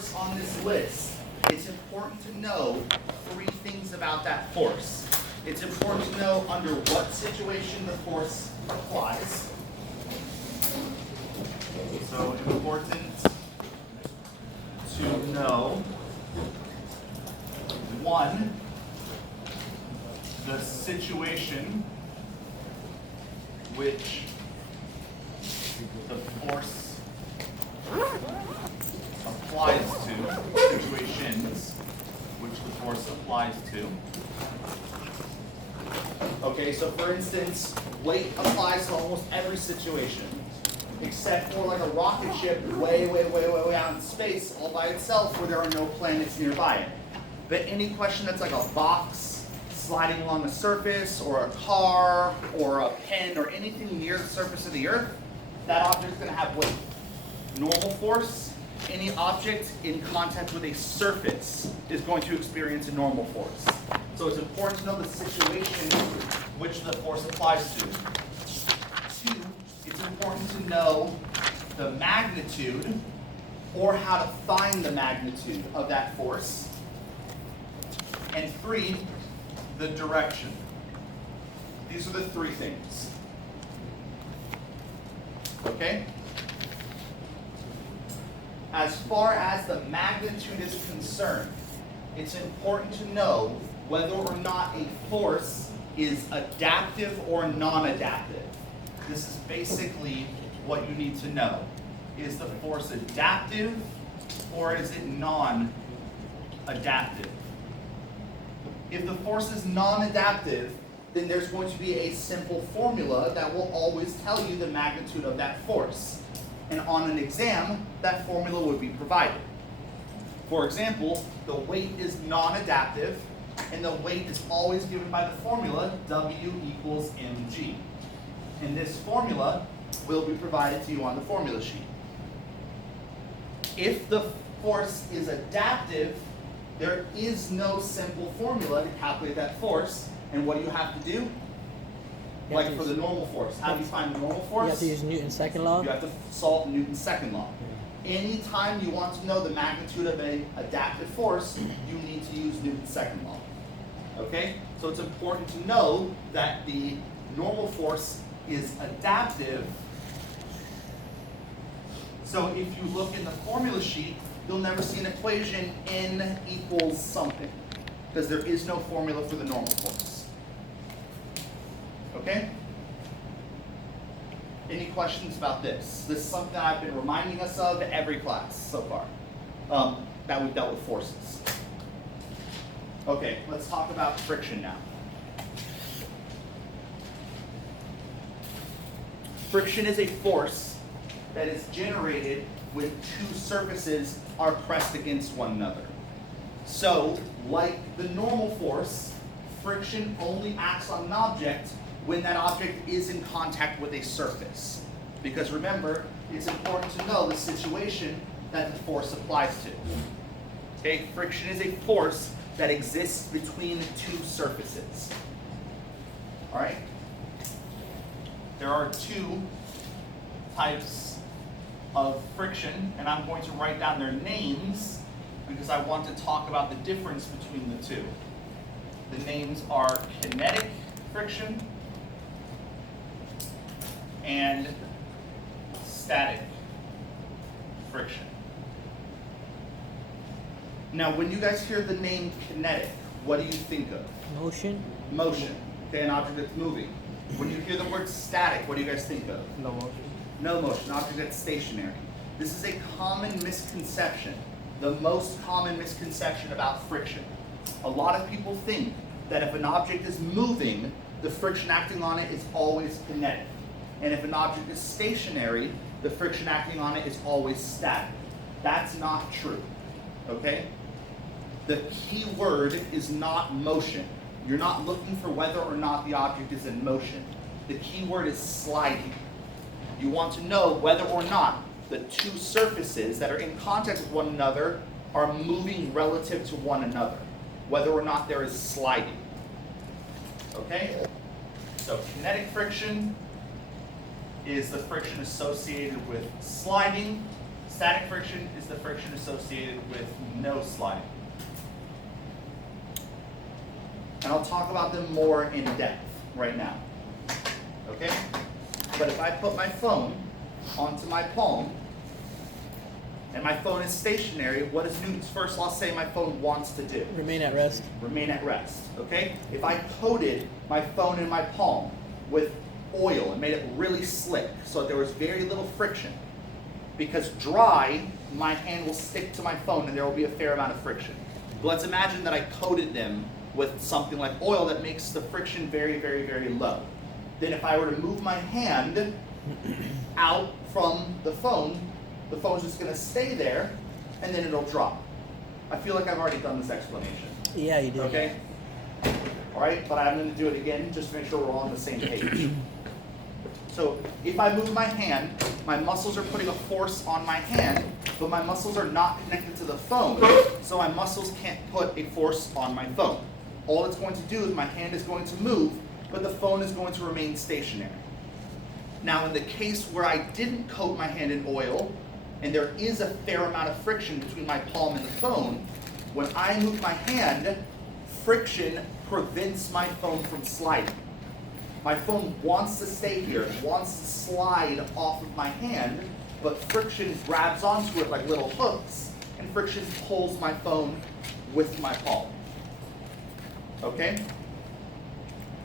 force on this list, it's important to know 3 things about that force. It's important to know under what situation the force applies. So important to know, 1, the situation which the force applies to, situations which the force applies to. Okay, so for instance, weight applies to almost every situation, except for like a rocket ship way out in space all by itself where there are no planets nearby it. But any question that's like a box sliding along a surface, or a car, or a pen, or anything near the surface of the earth, that object is going to have weight. Normal force, any object in contact with a surface is going to experience a normal force. So it's important to know the situation which the force applies to. 2, it's important to know the magnitude, or how to find the magnitude of that force. And 3, the direction. These are the 3 things. Okay? As far as the magnitude is concerned, it's important to know whether or not a force is adaptive or non-adaptive. This is basically what you need to know. Is the force adaptive or is it non-adaptive? If the force is non-adaptive, then there's going to be a simple formula that will always tell you the magnitude of that force. And on an exam, that formula would be provided. For example, the weight is non-adaptive, and the weight is always given by the formula W equals mg. And this formula will be provided to you on the formula sheet. If the force is adaptive, there is no simple formula to calculate that force. And what do you have to do? Like for the normal force. How do you find the normal force? You have to use Newton's second law? You have to solve Newton's second law. Anytime you want to know the magnitude of an adaptive force, you need to use Newton's second law. Okay? So it's important to know that the normal force is adaptive. So if you look in the formula sheet, you'll never see an equation N equals something, because there is no formula for the normal force. Okay? Any questions about this? This is something that I've been reminding us of every class so far that we've dealt with forces. Okay, let's talk about friction now. Friction is a force that is generated when 2 surfaces are pressed against one another. So, like the normal force, friction only acts on an object when that object is in contact with a surface. Because remember, it's important to know the situation that the force applies to. Okay, friction is a force that exists between 2 surfaces. All right? There are 2 types of friction, and I'm going to write down their names because I want to talk about the difference between the 2. The names are kinetic friction and static friction. Now, when you guys hear the name kinetic, what do you think of? Motion? Motion. Okay, an object that's moving. When you hear the word static, what do you guys think of? No motion. No motion, an object that's stationary. This is a common misconception, the most common misconception about friction. A lot of people think that if an object is moving, the friction acting on it is always kinetic. And if an object is stationary, the friction acting on it is always static. That's not true, okay? The key word is not motion. You're not looking for whether or not the object is in motion. The key word is sliding. You want to know whether or not the 2 surfaces that are in contact with one another are moving relative to one another, whether or not there is sliding. Okay? So kinetic friction is the friction associated with sliding. Static friction is the friction associated with no sliding. And I'll talk about them more in depth right now. Okay? But if I put my phone onto my palm, and my phone is stationary, what does Newton's first law say my phone wants to do? Remain at rest. Remain at rest, okay? If I coated my phone in my palm with oil and made it really slick so there was very little friction, because dry, my hand will stick to my phone and there will be a fair amount of friction. But let's imagine that I coated them with something like oil that makes the friction very, very, very low. Then if I were to move my hand out from the phone's just gonna stay there and then it'll drop. I feel like I've already done this explanation. Yeah, you did. Okay? All right, but I'm gonna do it again just to make sure we're all on the same page. So if I move my hand, my muscles are putting a force on my hand, but my muscles are not connected to the phone, so my muscles can't put a force on my phone. All it's going to do is my hand is going to move, but the phone is going to remain stationary. Now in the case where I didn't coat my hand in oil, and there is a fair amount of friction between my palm and the phone, when I move my hand, friction prevents my phone from sliding. My phone wants to stay here, it wants to slide off of my hand, but friction grabs onto it like little hooks, and friction pulls my phone with my palm. Okay?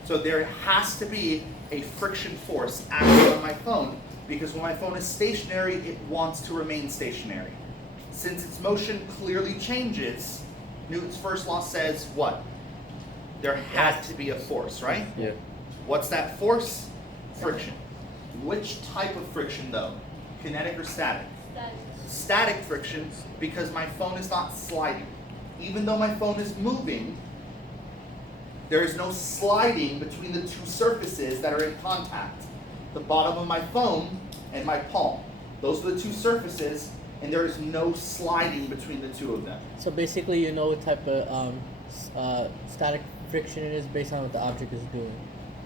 So there has to be a friction force acting on my phone, because when my phone is stationary, it wants to remain stationary. Since its motion clearly changes, Newton's first law says what? There has to be a force, right? Yeah. What's that force? Friction. Which type of friction though? Kinetic or static? Static. Static friction, because my phone is not sliding. Even though my phone is moving, there is no sliding between the two surfaces that are in contact. The bottom of my phone and my palm. Those are the two surfaces, and there is no sliding between the two of them. So basically, you know what type of static friction it is based on what the object is doing.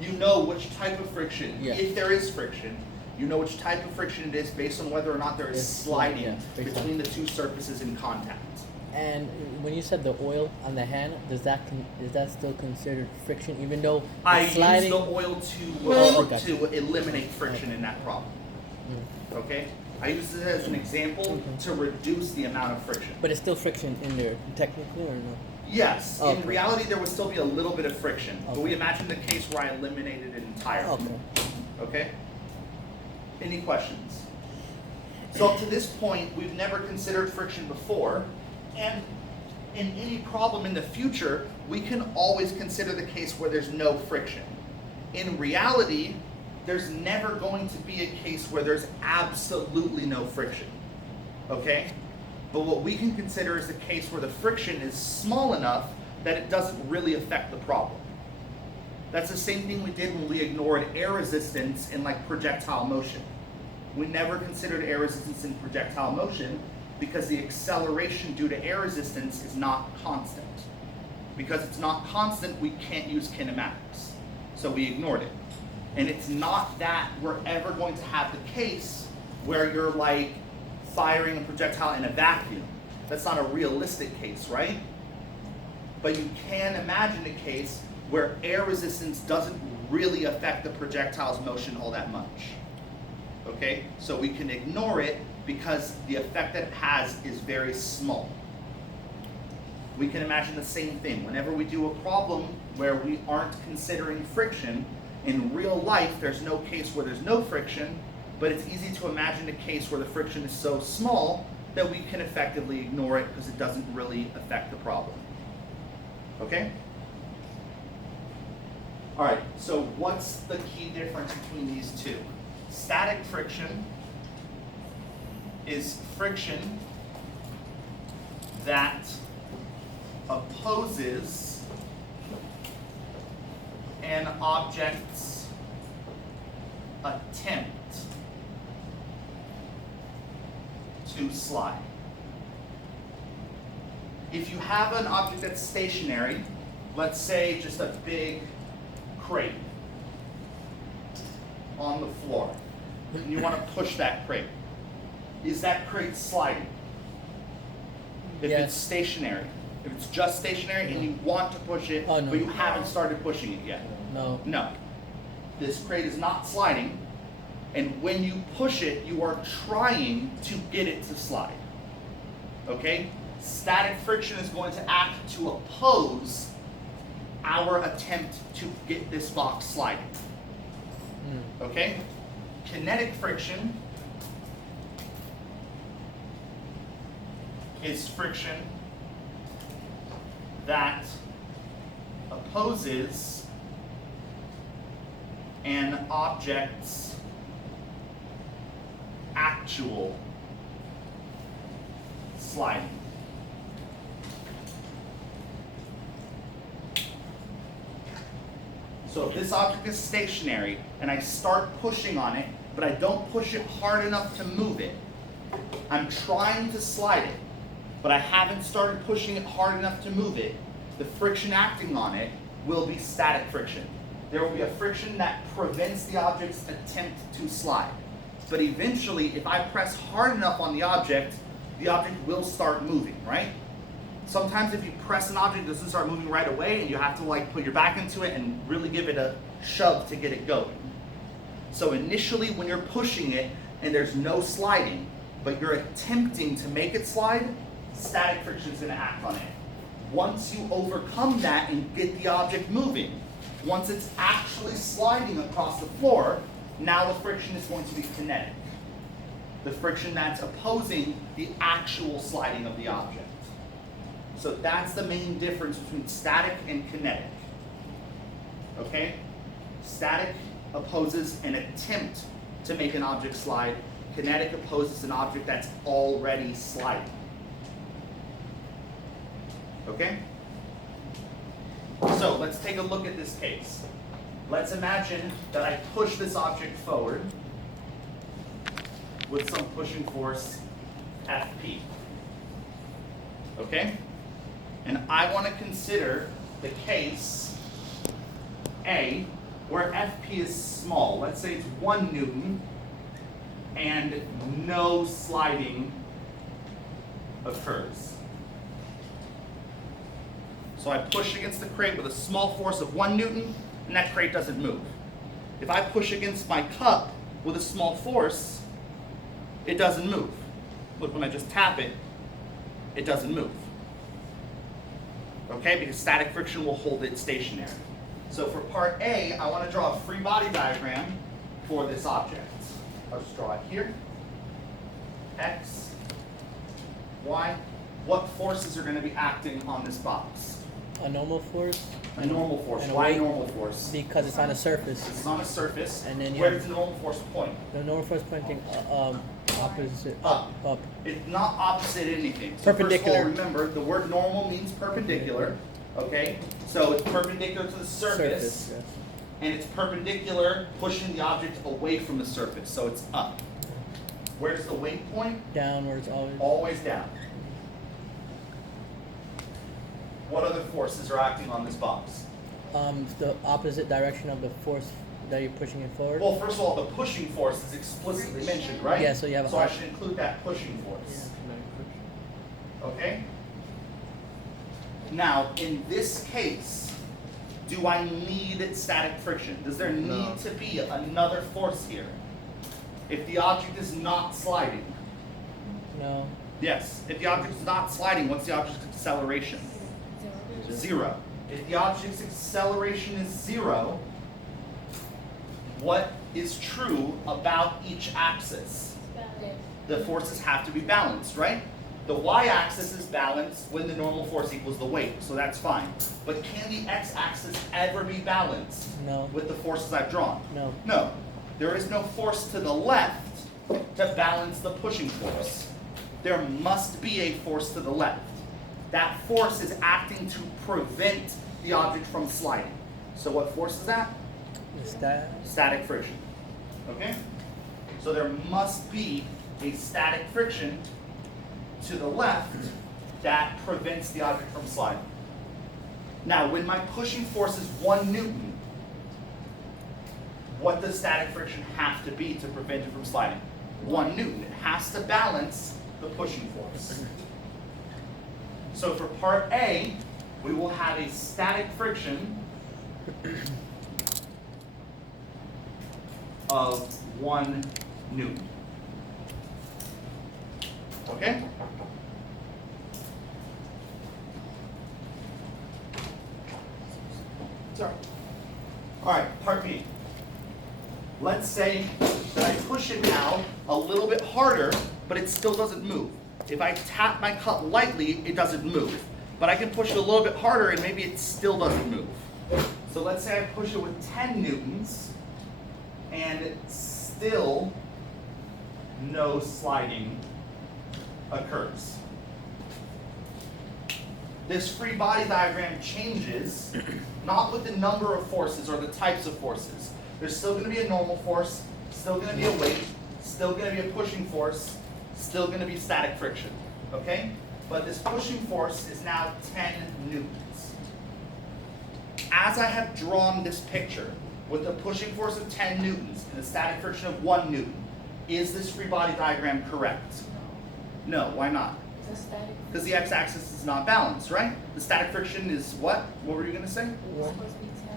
You know which type of friction, Yeah. if there is friction, you know which type of friction it is based on whether or not there is It's sliding based on- between the two surfaces in contact. And when you said the oil on the hand, is that still considered friction, even though I it's sliding? use the oil Gotcha. to eliminate friction in that problem. Okay? I use it as an example to reduce the amount of friction. But it's still friction in there, technically, or no? Yes, in Okay. reality there would still be a little bit of friction, but we Okay. imagine the case where I eliminated it entirely. Okay. Okay? Any questions? So up to this point, we've never considered friction before, and in any problem in the future, we can always consider the case where there's no friction. In reality, there's never going to be a case where there's absolutely no friction. Okay? But what we can consider is the case where the friction is small enough that it doesn't really affect the problem. That's the same thing we did when we ignored air resistance in like projectile motion. We never considered air resistance in projectile motion because the acceleration due to air resistance is not constant. Because it's not constant, we can't use kinematics. So we ignored it. And it's not that we're ever going to have the case where you're like firing a projectile in a vacuum. That's not a realistic case, right? But you can imagine a case where air resistance doesn't really affect the projectile's motion all that much. Okay? So we can ignore it because the effect that it has is very small. We can imagine the same thing. Whenever we do a problem where we aren't considering friction, in real life there's no case where there's no friction, but it's easy to imagine a case where the friction is so small that we can effectively ignore it because it doesn't really affect the problem. Okay? All right, so what's the key difference between these two? Static friction is friction that opposes an object's attempt to slide. If you have an object that's stationary, let's say just a big crate on the floor, and you want to push that crate. is that crate sliding? If Yes. it's stationary. If it's just stationary and you want to push it, Oh, no. but you haven't started pushing it yet. No. No. This crate is not sliding, and when you push it, you are trying to get it to slide. Okay? Static friction is going to act to oppose our attempt to get this box sliding. Okay? Kinetic friction is friction that opposes an object's actual sliding. So if this object is stationary and I start pushing on it, but I don't push it hard enough to move it, I'm trying to slide it, but I haven't started pushing it hard enough to move it, the friction acting on it will be static friction. There will be a friction that prevents the object's attempt to slide. But eventually, if I press hard enough on the object will start moving, right? Sometimes if you press an object, it doesn't start moving right away, and you have to like put your back into it and really give it a shove to get it going. So initially, when you're pushing it and there's no sliding, but you're attempting to make it slide, static friction is going to act on it. Once you overcome that and get the object moving, once it's actually sliding across the floor, now the friction is going to be kinetic. The friction that's opposing the actual sliding of the object. So that's the main difference between static and kinetic. Okay? Static opposes an attempt to make an object slide. Kinetic opposes an object that's already sliding. Okay? So let's take a look at this case. Let's imagine that I push this object forward with some pushing force Fp. Okay? And I want to consider the case A, where Fp is small. Let's say it's 1 Newton and no sliding occurs. So I push against the crate with a small force of 1 Newton, and that crate doesn't move. If I push against my cup with a small force, it doesn't move. Look, when I just tap it, it doesn't move. Okay, because static friction will hold it stationary. So for part A, I want to draw a free body diagram for this object. I'll just draw it here. X, Y. What forces are going to be acting on this box? A normal force? A normal force. And a Why weight? normal force? Because it's on a surface. This is on a surface. And then you Where have- does the normal force point? The normal force pointing opposite Up. up. It's not opposite anything. So Perpendicular. First of all, remember, the word normal means perpendicular. Okay? So it's perpendicular to the surface. Yes. And it's perpendicular, pushing the object away from the surface. So it's up. Where's the weight point? Downwards always. Always down. What other forces are acting on this box? The opposite direction of the force that you're pushing it forward. Well, first of all, the pushing force is explicitly mentioned, right? Yeah, so you have a So I hard- should include that pushing force. Okay? Now, in this case, do I need static friction? Does there need to be another force here? If the object is not sliding. No. Yes. If the object is not sliding, what's the object's acceleration? 0. If the object's acceleration is 0, what is true about each axis? The forces have to be balanced, right? The y-axis is balanced when the normal force equals the weight, so that's fine. But can the x-axis ever be balanced No. with the forces I've drawn? No. No. There is no force to the left to balance the pushing force. There must be a force to the left. That force is acting to prevent the object from sliding. So what force is that? Is that? Static friction. Okay? So there must be a static friction to the left that prevents the object from sliding. Now, when my pushing force is 1 Newton, what does static friction have to be to prevent it from sliding? 1 Newton. It has to balance the pushing force. So for part A, we will have a static friction of 1 Newton. Okay? Sorry. All right, part B. Let's say that I push it now a little bit harder, but it still doesn't move. If I tap my cup lightly, it doesn't move. But I can push it a little bit harder and maybe it still doesn't move. So let's say I push it with 10 newtons and still no sliding occurs. This free body diagram changes, not with the number of forces or the types of forces. There's still going to be a normal force, still going to be a weight, still going to be a pushing force, still going to be static friction, okay? But this pushing force is now 10 newtons. As I have drawn this picture with a pushing force of 10 newtons and a static friction of 1 newton, is this free body diagram correct? No, why not? Because the x-axis is not balanced, right? The static friction is what? What were you going to say?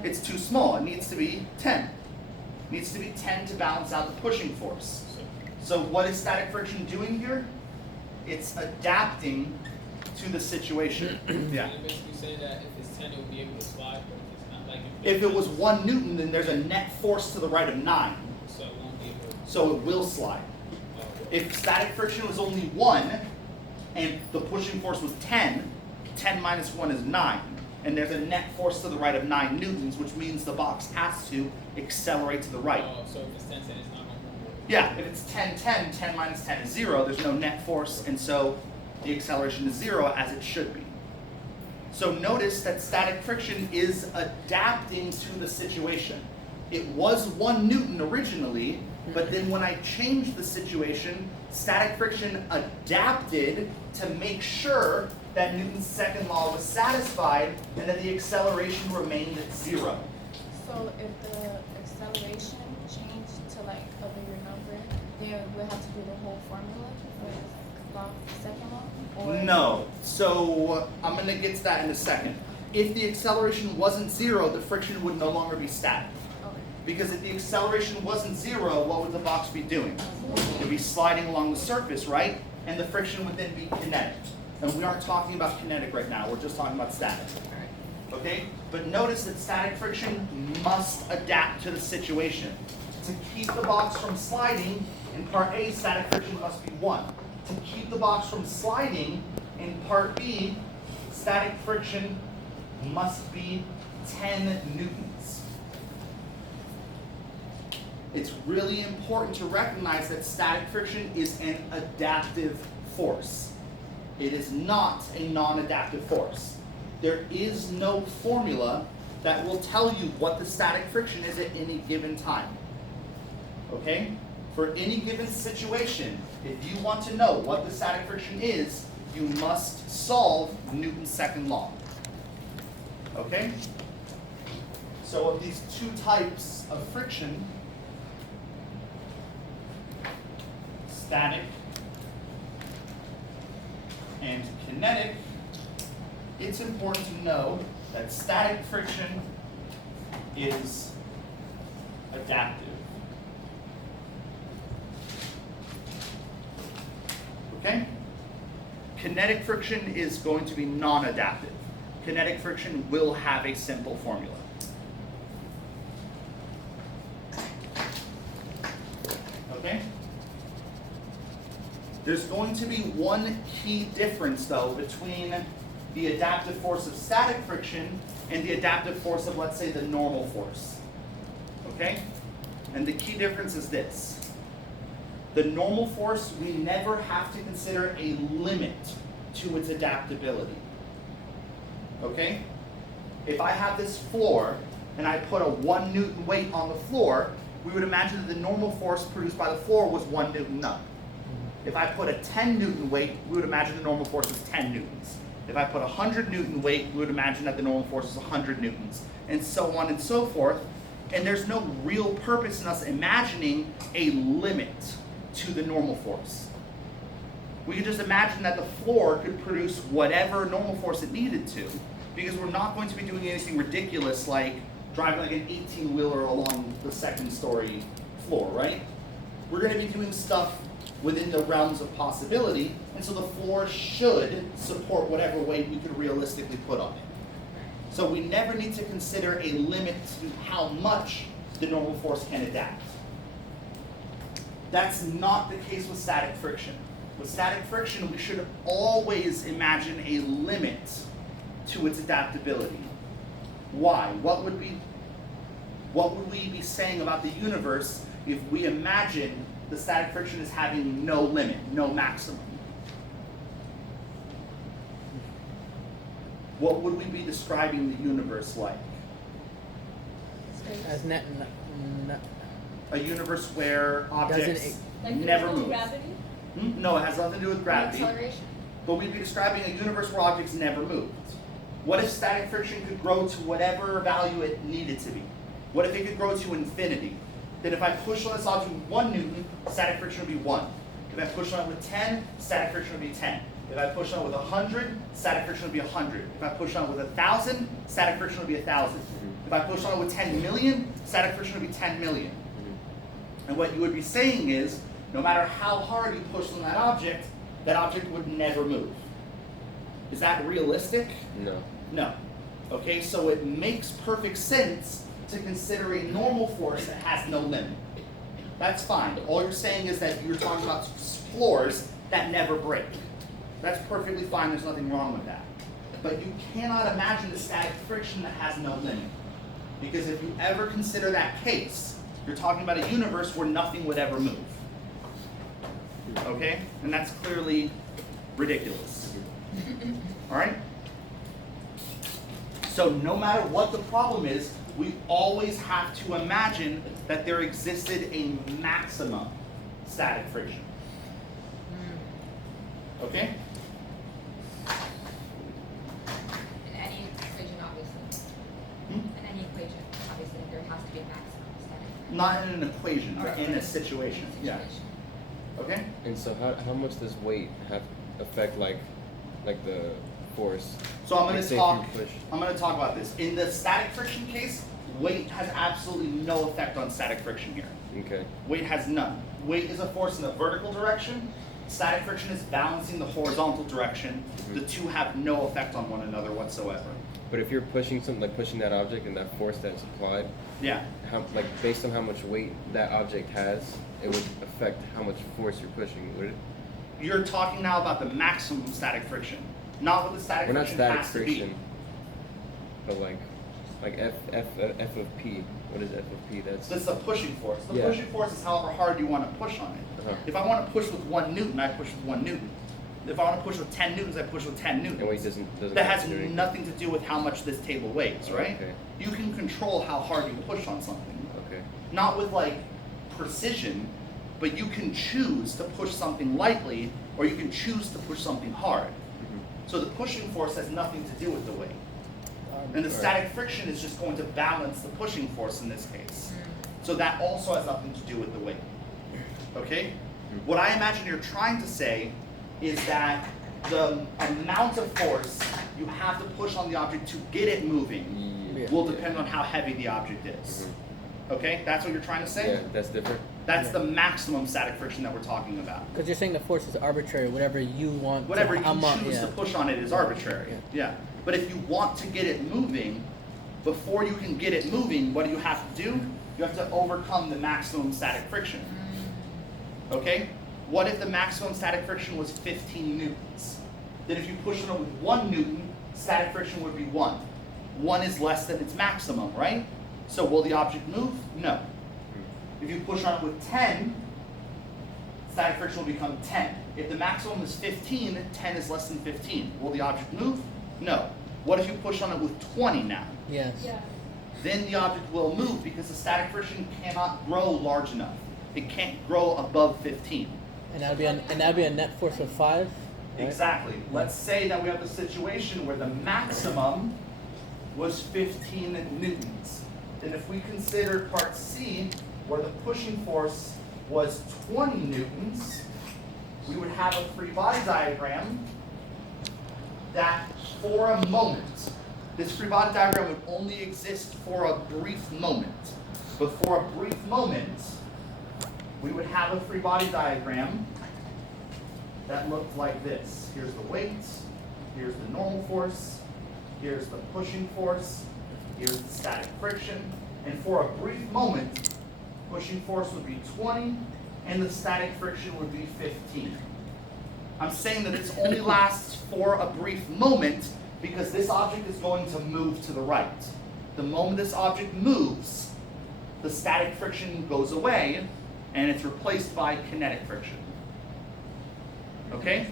It's too small. It needs to be 10. It needs to be 10 to balance out the pushing force. So what is static friction doing here? It's adapting to the situation. Yeah. You basically say that if it's 10, it will be able to slide, but if it's not, like If it was 1 newton, then there's a net force to the right of 9. so it won't be able to. So it will slide. If static friction was only 1, and the pushing force was 10, 10 minus 1 is 9. And there's a net force to the right of 9 newtons, which means the box has to accelerate to the right. So if it's 10, 10, it's not going to move. Yeah, if it's 10, 10, 10 minus 10 is 0, there's no net force, and so the acceleration is 0 as it should be. So notice that static friction is adapting to the situation. It was 1 newton originally, but then when I changed the situation, static friction adapted to make sure that Newton's second law was satisfied and that the acceleration remained at 0. So if the acceleration changed to like a bigger number, then we'll have to do the whole formula for law, second law? Or No. So I'm going to get to that in a second. If the acceleration wasn't 0, the friction would no longer be static. Okay. Because if the acceleration wasn't 0, what would the box be doing? It would be sliding along the surface, right? And the friction would then be kinetic. And we aren't talking about kinetic right now, we're just talking about static. Okay? But notice that static friction must adapt to the situation. To keep the box from sliding, in part A, static friction must be 1. To keep the box from sliding, in part B, static friction must be 10 newtons. It's really important to recognize that static friction is an adaptive force. It is not a non-adaptive force. There is no formula that will tell you what the static friction is at any given time. Okay? For any given situation, if you want to know what the static friction is, you must solve Newton's second law. Okay? So of these two types of friction, static and kinetic, it's important to know that static friction is adaptive. Okay? Kinetic friction is going to be non-adaptive. Kinetic friction will have a simple formula. Okay? There's going to be one key difference, though, between the adaptive force of static friction and the adaptive force of, let's say, the normal force. Okay? And the key difference is this. The normal force, we never have to consider a limit to its adaptability. Okay? If I have this floor and I put a 1 Newton weight on the floor, we would imagine that the normal force produced by the floor was 1 Newton up. If I put a 10 Newton weight, we would imagine the normal force is 10 newtons. If I put a 100 Newton weight, we would imagine that the normal force is 100 newtons, and so on and so forth. And there's no real purpose in us imagining a limit to the normal force. We can just imagine that the floor could produce whatever normal force it needed to, because we're not going to be doing anything ridiculous like driving like an 18-wheeler along the second story floor, right? We're going to be doing stuff within the realms of possibility, and so the floor should support whatever weight we could realistically put on it. So we never need to consider a limit to how much the normal force can adapt. That's not the case with static friction. With static friction, we should always imagine a limit to its adaptability. Why? What would we be saying about the universe if we imagine the static friction as having no limit, no maximum? What would we be describing the universe like? As A universe where objects Doesn't Like never there's no move. gravity? No, it has nothing to do with gravity. Acceleration? But we'd be describing a universe where objects never moved. What if static friction could grow to whatever value it needed to be? What if it could grow to infinity? Then if I push on this object with 1 Newton, static friction would be 1. If I push on it with 10, static friction would be 10. If I push on it with 100, static friction would be 100. If I push on it with 1,000, static friction would be 1,000. If I push on it with 10 million, static friction would be 10 million. And what you would be saying is, no matter how hard you push on that object would never move. Is that realistic? No. No. Okay, so it makes perfect sense to consider a normal force that has no limit. That's fine. All you're saying is that you're talking about floors that never break. That's perfectly fine, there's nothing wrong with that. But you cannot imagine a static friction that has no limit. Because if you ever consider that case, you're talking about a universe where nothing would ever move. Okay? And that's clearly ridiculous. Alright? So no matter what the problem is, we always have to imagine that there existed a maximum static friction. Okay? In any equation, obviously. Hmm? In any equation, obviously, there has to be a maximum static. Not in an equation, but in a Situation. situation. Yeah. Okay? And so how much does weight have affect like the force? So I'm Like, gonna say if talk you push- I'm gonna talk about this. In the static friction case, weight has absolutely no effect on static friction here. Okay. Weight has none. Weight is a force in the vertical direction. Static friction is balancing the horizontal direction. The two have no effect on one another whatsoever. But if you're pushing something like pushing that object and that force that's applied, Yeah. how like based on how much weight that object has, it would affect how much force you're pushing, would it? You're talking now about the maximum static friction, not what the static Well, not friction static has friction, to but like F of P. What is F of P? be. That's That's the pushing force. The Yeah. pushing force is however hard you want to push on it. Uh-huh. If I want to push with 1 Newton, I push with 1 Newton. If I want to push with 10 Newtons, I push with 10 Newtons. and weight doesn't That have has to do anything. nothing to do with how much this table weighs, right? Okay. You can control how hard you push on something. Okay. Not with like precision, but you can choose to push something lightly or you can choose to push something hard. So the pushing force has nothing to do with the weight. And the Right. static friction is just going to balance the pushing force in this case. So that also has nothing to do with the weight. Okay? What I imagine you're trying to say is that the amount of force you have to push on the object to get it moving Yeah. will depend on how heavy the object is. Okay? That's what you're trying to say? Yeah, that's different. That's the maximum static friction that we're talking about. Because you're saying the force is arbitrary, whatever you want. Whatever to, you I'm on- choose yeah. to push on it is arbitrary. Yeah. But if you want to get it moving, before you can get it moving, what do you have to do? You have to overcome the maximum static friction. Okay? What if the maximum static friction was 15 newtons? Then if you push on it with 1 Newton, static friction would be 1. 1 is less than its maximum, right? So will the object move? No. If you push on it with 10, static friction will become 10. If the maximum is 15, 10 is less than 15. Will the object move? No. What if you push on it with 20 now? Yes. Yeah. Then the object will move because the static friction cannot grow large enough. It can't grow above 15. And that'd be a net force of 5. Right? Exactly. Let's say that we have a situation where the maximum was 15 newtons. Then if we consider part C, where the pushing force was 20 newtons, we would have a free body diagram that for a moment, this free body diagram would only exist for a brief moment. But for a brief moment, we would have a free body diagram that looked like this. Here's the weight, here's the normal force, here's the pushing force, here's the static friction, and for a brief moment, pushing force would be 20, and the static friction would be 15. I'm saying that this only lasts for a brief moment because this object is going to move to the right. The moment this object moves, the static friction goes away, and it's replaced by kinetic friction. Okay?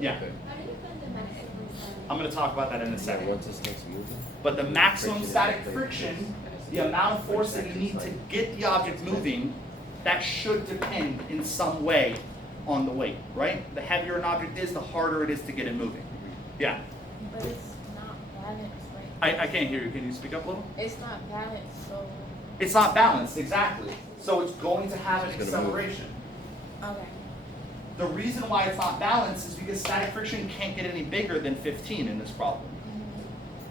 Yeah. Okay. How do you find the maximum time? I'm going to talk about that in a second. Once this thing's moving. But the maximum Friction is static like- friction, the amount of force that you need to get the object moving, that should depend in some way on the weight, right? The heavier an object is, the harder it is to get it moving. Yeah. But it's not balanced, right? I can't hear you. Can you speak up a little? It's not balanced, so It's not balanced, exactly. So it's going to have an It's gonna move. acceleration. okay. The reason why it's not balanced is because static friction can't get any bigger than 15 in this problem.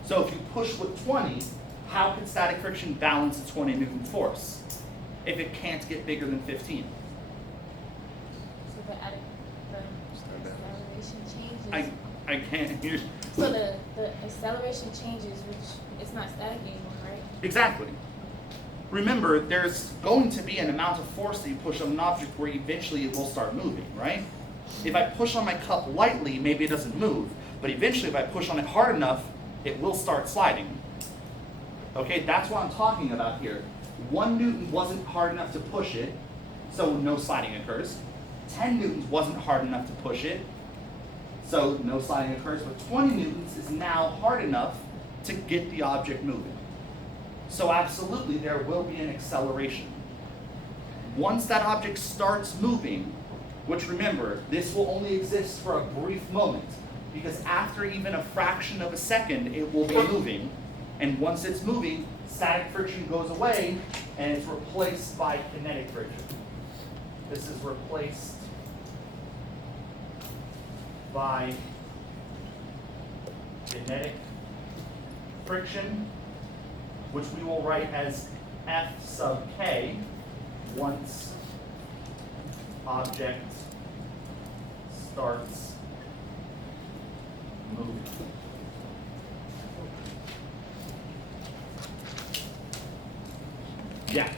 So if you push with 20, how can static friction balance a 20 Newton force if it can't get bigger than 15? So the acceleration changes. I can't hear. So the acceleration changes, which it's not static anymore, right? Exactly. Remember, there's going to be an amount of force that you push on an object where eventually it will start moving, right? If I push on my cup lightly, maybe it doesn't move. But eventually, if I push on it hard enough, it will start sliding. Okay, that's what I'm talking about here. 1 Newton wasn't hard enough to push it, so no sliding occurs. 10 Newtons wasn't hard enough to push it, so no sliding occurs. But 20 Newtons is now hard enough to get the object moving. So absolutely, there will be an acceleration. Once that object starts moving, which remember, this will only exist for a brief moment, because after even a fraction of a second, it will be moving. And once it's moving, static friction goes away, and it's replaced by kinetic friction. This is replaced by kinetic friction, which we will write as F sub k once object starts moving. Yeah.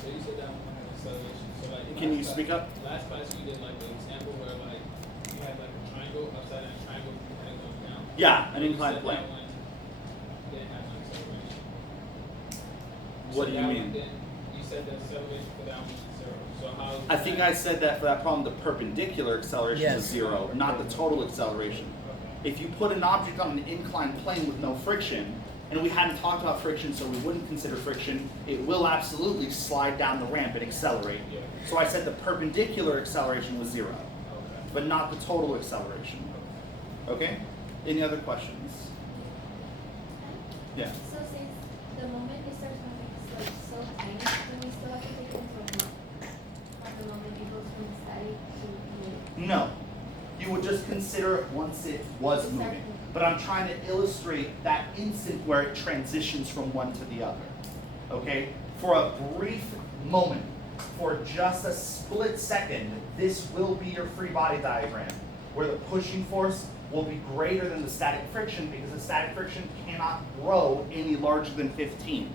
So you said that one had acceleration, so like. Can you last speak class- up? Last class we did like the example where like you had like a triangle, upside down triangle, and it goes down. Yeah, an You inclined said plane. that one didn't have an acceleration. What So do you that mean? one didn't- You said the acceleration for that one was 0, so how? I think I said that for that problem, the perpendicular acceleration is Yes. 0, not the total acceleration. Okay. If you put an object on an inclined plane with no friction, and we hadn't talked about friction, so we wouldn't consider friction, it will absolutely slide down the ramp and accelerate. Yeah. So I said the perpendicular acceleration was 0, Okay. but not the total acceleration. Okay? Any other questions? Yeah. So since the moment it starts moving is like so tiny, then we still have to take into account at the moment it goes from static to move. No. You would just consider it once it was moving. Exactly. But I'm trying to illustrate that instant where it transitions from one to the other. Okay? For a brief moment, for just a split second, this will be your free body diagram, where the pushing force will be greater than the static friction because the static friction cannot grow any larger than 15.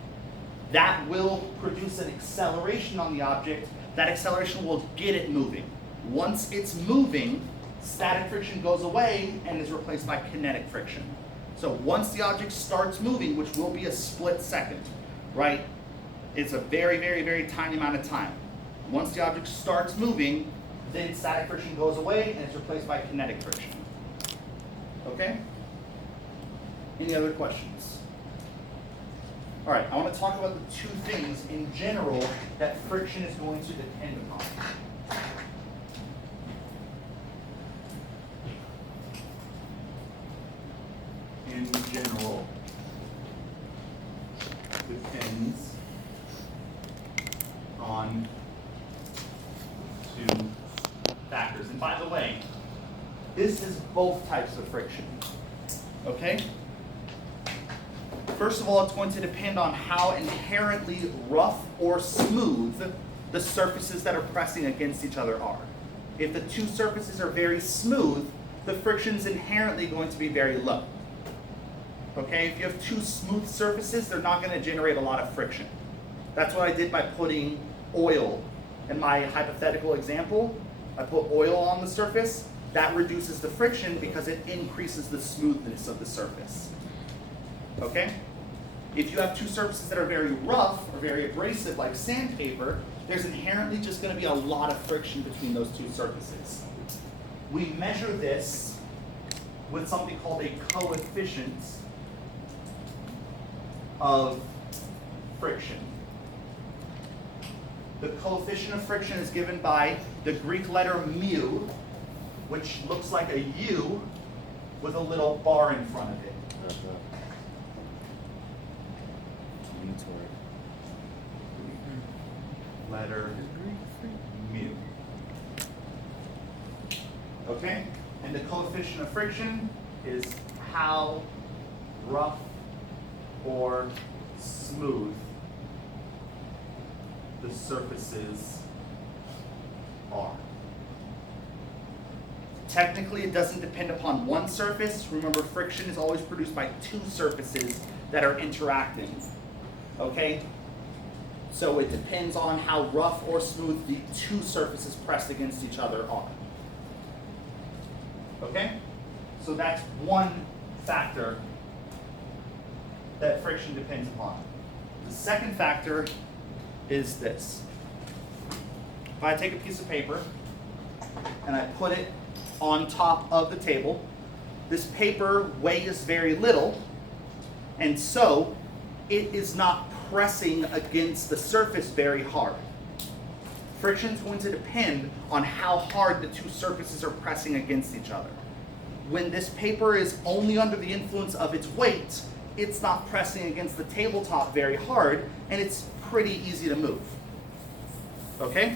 That will produce an acceleration on the object. That acceleration will get it moving. Once it's moving, static friction goes away and is replaced by kinetic friction. So once the object starts moving, which will be a split second, right? It's a very, very, very tiny amount of time. Once the object starts moving, then static friction goes away and it's replaced by kinetic friction. Okay? Any other questions? All right, I want to talk about the two things in general that friction is going to depend upon. In general, depends on factors. And by the way, this is both types of friction. Okay? First of all, it's going to depend on how inherently rough or smooth the surfaces that are pressing against each other are. If the two surfaces are very smooth, the friction is inherently going to be very low. Okay, if you have two smooth surfaces, they're not going to generate a lot of friction. That's what I did by putting oil in my hypothetical example. I put oil on the surface. That reduces the friction because it increases the smoothness of the surface. Okay? If you have two surfaces that are very rough or very abrasive, like sandpaper, there's inherently just going to be a lot of friction between those two surfaces. We measure this with something called a coefficient of friction. The coefficient of friction is given by the Greek letter mu, which looks like a U with a little bar in front of it. Letter mu. Okay? And the coefficient of friction is how rough or smooth the surfaces are. Technically, it doesn't depend upon one surface. Remember, friction is always produced by two surfaces that are interacting. Okay? So it depends on how rough or smooth the two surfaces pressed against each other are. Okay? So that's one factor that friction depends upon. The second factor is this. If I take a piece of paper and I put it on top of the table, this paper weighs very little, and so it is not pressing against the surface very hard. Friction is going to depend on how hard the two surfaces are pressing against each other. When this paper is only under the influence of its weight, it's not pressing against the tabletop very hard, and it's pretty easy to move. Okay?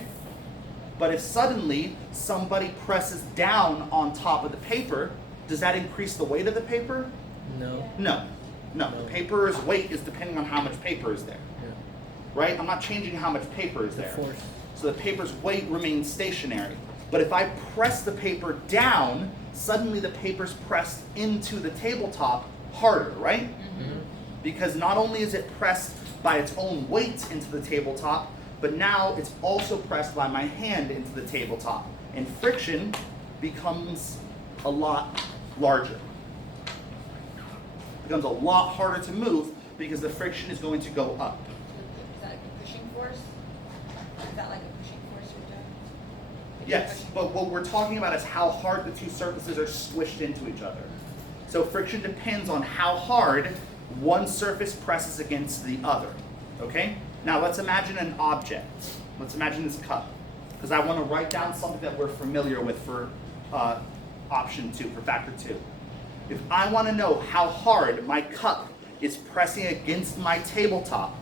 But if suddenly somebody presses down on top of the paper, does that increase the weight of the paper? No. No. No. The paper's weight is depending on how much paper is there. Yeah. Right? I'm not changing how much paper is The there. force. So the paper's weight remains stationary. But if I press the paper down, suddenly the paper's pressed into the tabletop harder, right? Mm-hmm. Because not only is it pressed by its own weight into the tabletop, but now it's also pressed by my hand into the tabletop. And friction becomes a lot larger. It becomes a lot harder to move because the friction is going to go up. Is that like a pushing force? Is that like a pushing force you're doing? If you're Yes, pushing- but what we're talking about is how hard the two surfaces are squished into each other. So friction depends on how hard one surface presses against the other. Okay? Now let's imagine an object. Let's imagine this cup. Because I want to write down something that we're familiar with for option 2, for factor 2. If I want to know how hard my cup is pressing against my tabletop,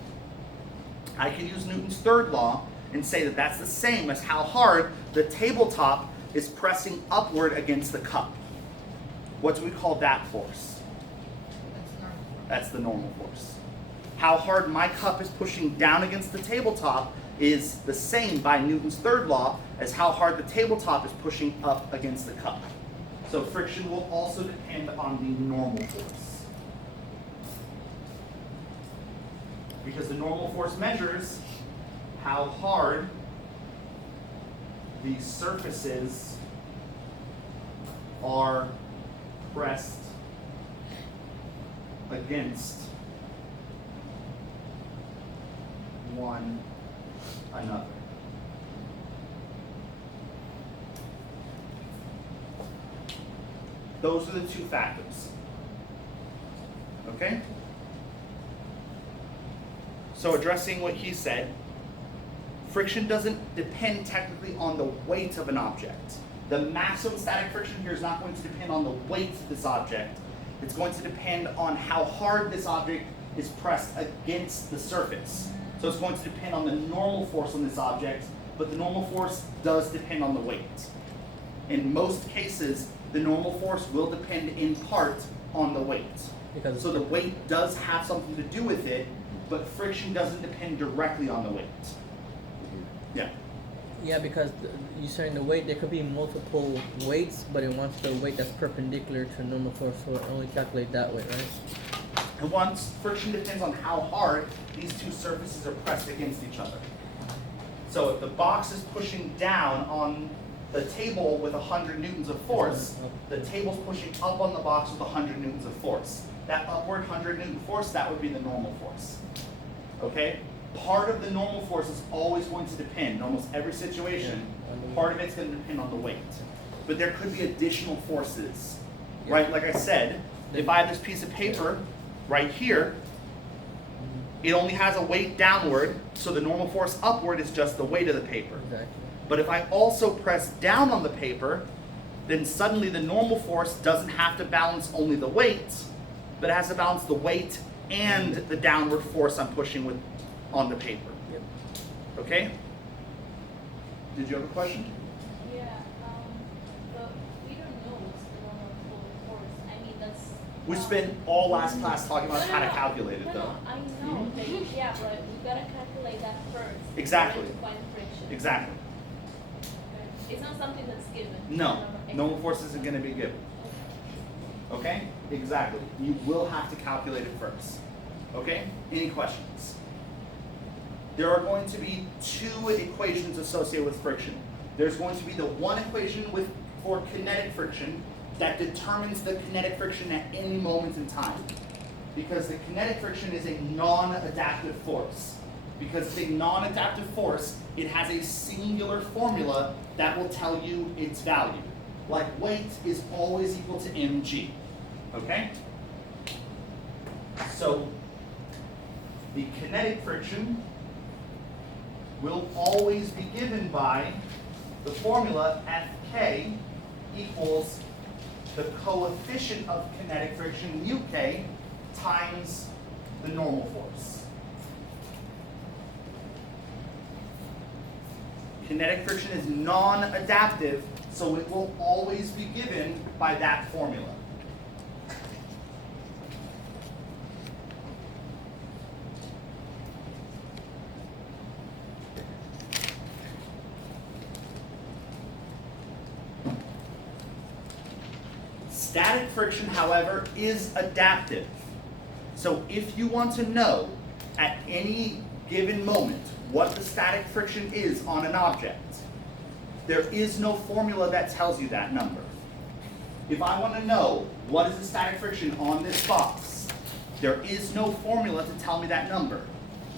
I can use Newton's third law and say that that's the same as how hard the tabletop is pressing upward against the cup. What do we call that force? That's normal. That's the normal force. How hard my cup is pushing down against the tabletop is the same by Newton's third law as how hard the tabletop is pushing up against the cup. So friction will also depend on the normal force. Because the normal force measures how hard the surfaces are pressed against one another. Those are the two factors. Okay? So addressing what he said, friction doesn't depend technically on the weight of an object. The maximum static friction here is not going to depend on the weight of this object. It's going to depend on how hard this object is pressed against the surface. So it's going to depend on the normal force on this object, but the normal force does depend on the weight. In most cases, the normal force will depend in part on the weight. Because So the weight does have something to do with it, but friction doesn't depend directly on the weight. Yeah. yeah, because you're saying the weight, there could be multiple weights, but it wants the weight that's perpendicular to normal force, so it only calculate that way, right? And once friction depends on how hard these two surfaces are pressed against each other. So if the box is pushing down on the table with 100 newtons of force, the table's pushing up on the box with 100 newtons of force. That upward 100 newton force, that would be the normal force. Okay? Part of the normal force is always going to depend, in almost every situation, part of it's going to depend on the weight. But there could be additional forces, right? Like I said, if I have this piece of paper right here, it only has a weight downward, so the normal force upward is just the weight of the paper. Exactly. But if I also press down on the paper, then suddenly the normal force doesn't have to balance only the weight, but it has to balance the weight and the downward force I'm pushing with on the paper. Yep. Okay? Did you have a question? Yeah, but we don't know what's the normal flow force. I mean, that's. We spent all last class talking about how to calculate it, No, though. I know, that, yeah, but we gotta calculate that first. Exactly. To find friction. Exactly. It's not something that's given. No, normal force isn't going to be given. Okay? Exactly. You will have to calculate it first. Okay? Any questions? There are going to be two equations associated with friction. There's going to be the one equation for kinetic friction that determines the kinetic friction at any moment in time. Because the kinetic friction is a non-adaptive force. Because it's a non-adaptive force, it has a singular formula that will tell you its value. Like weight is always equal to mg. Okay? So, the kinetic friction will always be given by the formula Fk equals the coefficient of kinetic friction, μk, times the normal force. Kinetic friction is non-adaptive, so it will always be given by that formula. Static friction, however, is adaptive. So if you want to know at any given moment what the static friction is on an object, there is no formula that tells you that number. If I want to know what is the static friction on this box, there is no formula to tell me that number.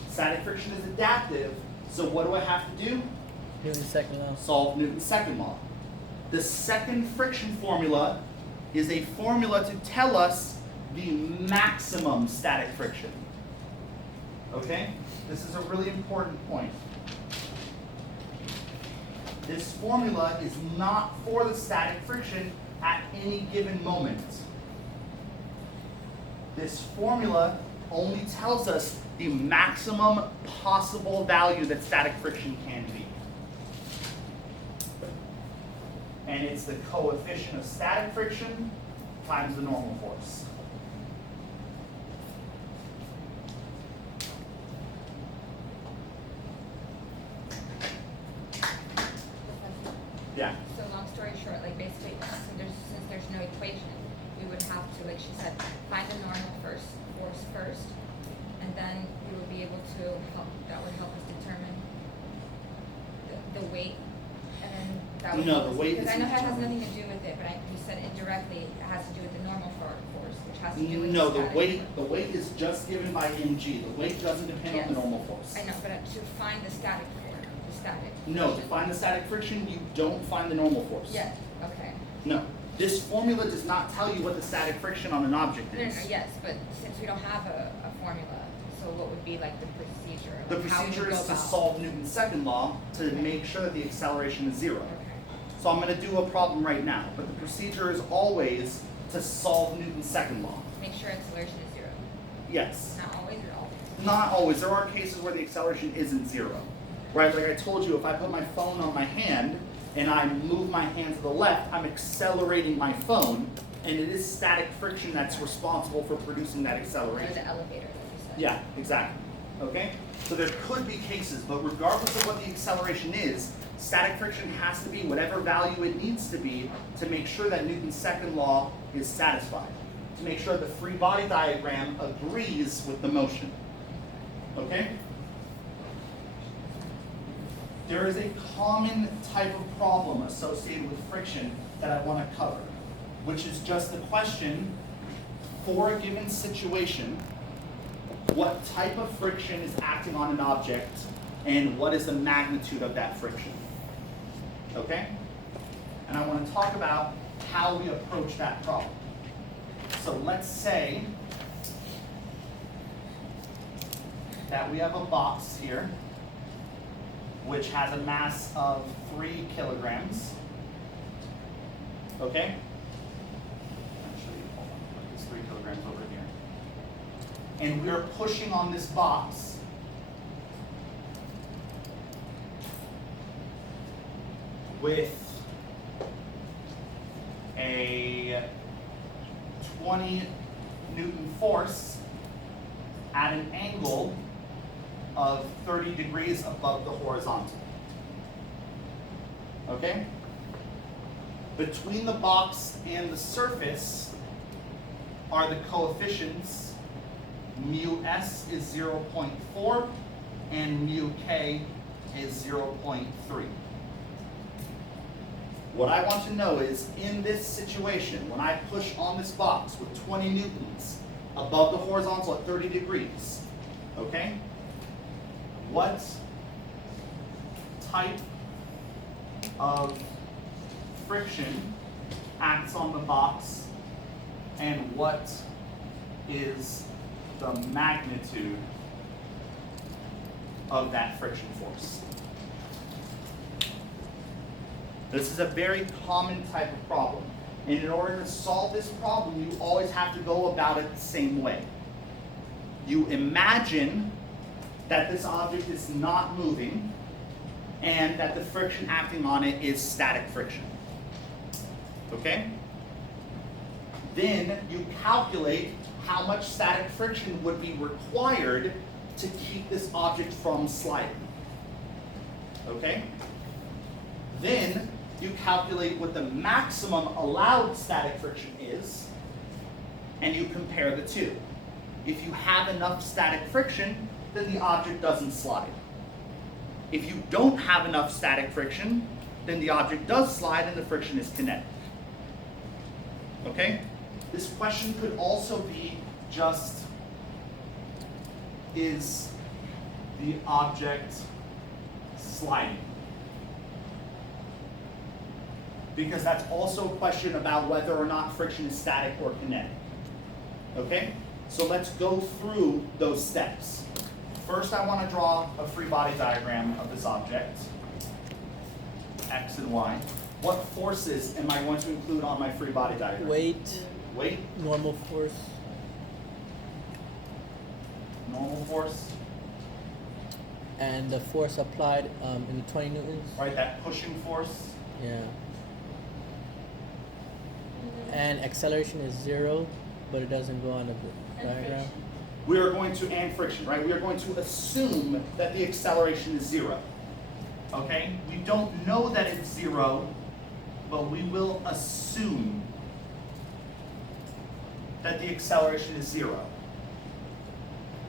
Static friction is adaptive, so what do I have to do? Newton's second law. Solve Newton's second law. The second friction formula is a formula to tell us the maximum static friction. Okay? This is a really important point. This formula is not for the static friction at any given moment. This formula only tells us the maximum possible value that static friction can be. And it's the coefficient of static friction times the normal force. Yeah. So long story short, like basically, since there's no equation, we would have to, like she said, find the normal force first, and then we would be able to that would help us determine the weight, and then that would No, help the us- weight because I isn't know it has determined. nothing to do with it, but you said indirectly it has to do with the normal force, which has to do with No, the the static. weight is just given by mg. The weight doesn't depend on the Yes. normal force. I know, but to find the static force, No, to find the static friction, you don't find the normal force. Yes, okay. No. This formula does not tell you what the static friction on an object No, no, is. no, yes, but since we don't have a formula, so what would be like the procedure? The Like, how would we procedure go is to about- solve Newton's second law to make sure that the acceleration is zero. Okay. So I'm going to do a problem right now, but the procedure is always to solve Newton's second law. Make sure acceleration is zero. Yes. Not always or always. Not always. There are cases where the acceleration isn't zero. Right? Like I told you, if I put my phone on my hand and I move my hand to the left, I'm accelerating my phone, and it is static friction that's responsible for producing that Or acceleration. the elevator, like you said. Yeah, exactly. Okay? So there could be cases, but regardless of what the acceleration is, static friction has to be whatever value it needs to be to make sure that Newton's second law is satisfied. To make sure the free body diagram agrees with the motion. Okay? There is a common type of problem associated with friction that I want to cover, which is just the question, for a given situation, what type of friction is acting on an object, and what is the magnitude of that friction? Okay? And I want to talk about how we approach that problem. So let's say that we have a box here which has a mass of 3 kilograms. Okay? Actually, hold on, put this 3 kilograms over here. And we are pushing on this box with a 20 Newton force at an angle of 30 degrees above the horizontal. Okay? Between the box and the surface are the coefficients. Mu s is 0.4 and mu k is 0.3. What I want to know is, in this situation, when I push on this box with 20 newtons above the horizontal at 30 degrees, okay? What type of friction acts on the box, and what is the magnitude of that friction force? This is a very common type of problem. And in order to solve this problem, you always have to go about it the same way. You imagine that this object is not moving and that the friction acting on it is static friction. Okay? Then you calculate how much static friction would be required to keep this object from sliding. Okay? Then you calculate what the maximum allowed static friction is, and you compare the two. If you have enough static friction, then the object doesn't slide. If you don't have enough static friction, then the object does slide and the friction is kinetic. Okay? This question could also be just, is the object sliding? Because that's also a question about whether or not friction is static or kinetic. Okay? So let's go through those steps. First, I want to draw a free body diagram of this object, X and Y. What forces am I going to include on my free body diagram? Weight, Weight, normal force, normal force, and the force applied in the 20 newtons. right? That pushing force. Yeah. And acceleration is 0, but it doesn't go on the diagram. We are going to, and friction, right? We are going to assume that the acceleration is 0. Okay? We don't know that it's 0, but we will assume that the acceleration is 0.